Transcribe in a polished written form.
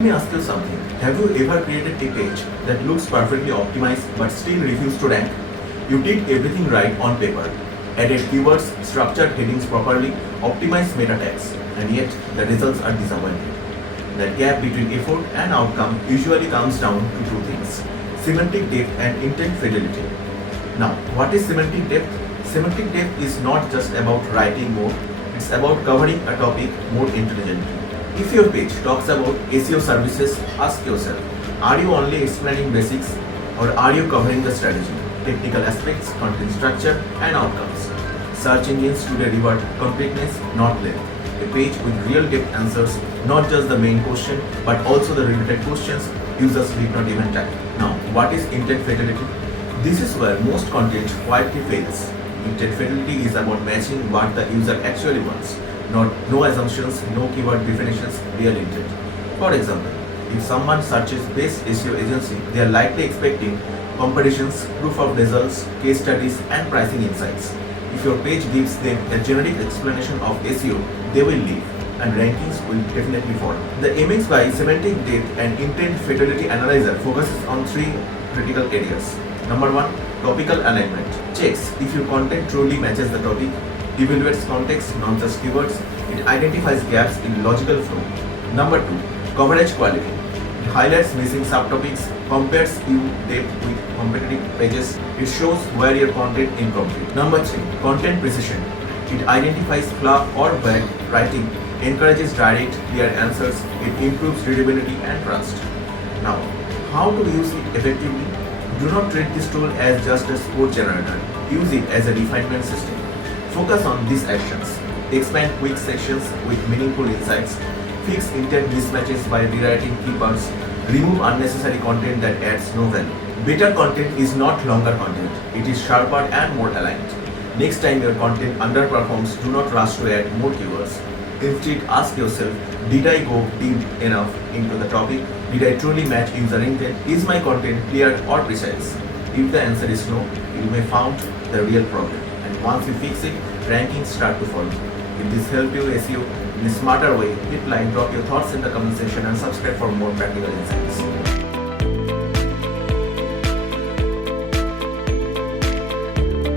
Let me ask you something. Have you ever created a page that looks perfectly optimized but still refused to rank? You did everything right on paper, added keywords, structured headings properly, optimized meta tags, and yet the results are disappointing. The gap between effort and outcome usually comes down to two things: semantic depth and intent fidelity. Now, what is semantic depth? Semantic depth is not just about writing more, it's about covering a topic more intelligently. If your page talks about SEO services, ask yourself, are you only explaining basics or are you covering the strategy, technical aspects, content structure and outcomes? Search engines today reward completeness, not length. A page with real depth answers not just the main question but also the related questions users did not even tackle. Now, what is intent fidelity? This is where most content quietly fails. Intent fidelity is about matching what the user actually wants. No assumptions, no keyword definitions, real intent. For example, if someone searches best SEO agency, they are likely expecting competitions, proof of results, case studies, and pricing insights. If your page gives them a generic explanation of SEO, they will leave, and rankings will definitely fall. The MXBAI Semantic Depth and Intent Fidelity Analyzer focuses on three critical areas. Number 1, topical alignment. Checks if your content truly matches the topic, evaluates context, not just keywords. It identifies gaps in logical flow. Number 2, coverage quality. It highlights missing subtopics, compares you depth with competitive pages. It shows where your content is incomplete. Number 3, content precision. It identifies flaw or bad writing, encourages direct, clear answers. It improves readability and trust. Now, how to use it effectively? Do not treat this tool as just a score generator. Use it as a refinement system. Focus on these actions. Expand quick sections with meaningful insights. Fix intent mismatches by rewriting keywords. Remove unnecessary content that adds no value. Better content is not longer content. It is sharper and more aligned. Next time your content underperforms, do not rush to add more keywords. Instead, ask yourself, did I go deep enough into the topic? Did I truly match user intent? Is my content clear or precise? If the answer is no, you may found the real problem. And once you fix it, rankings start to follow. If this helped you SEO in a smarter way, hit like, drop your thoughts in the comment section and subscribe for more practical insights.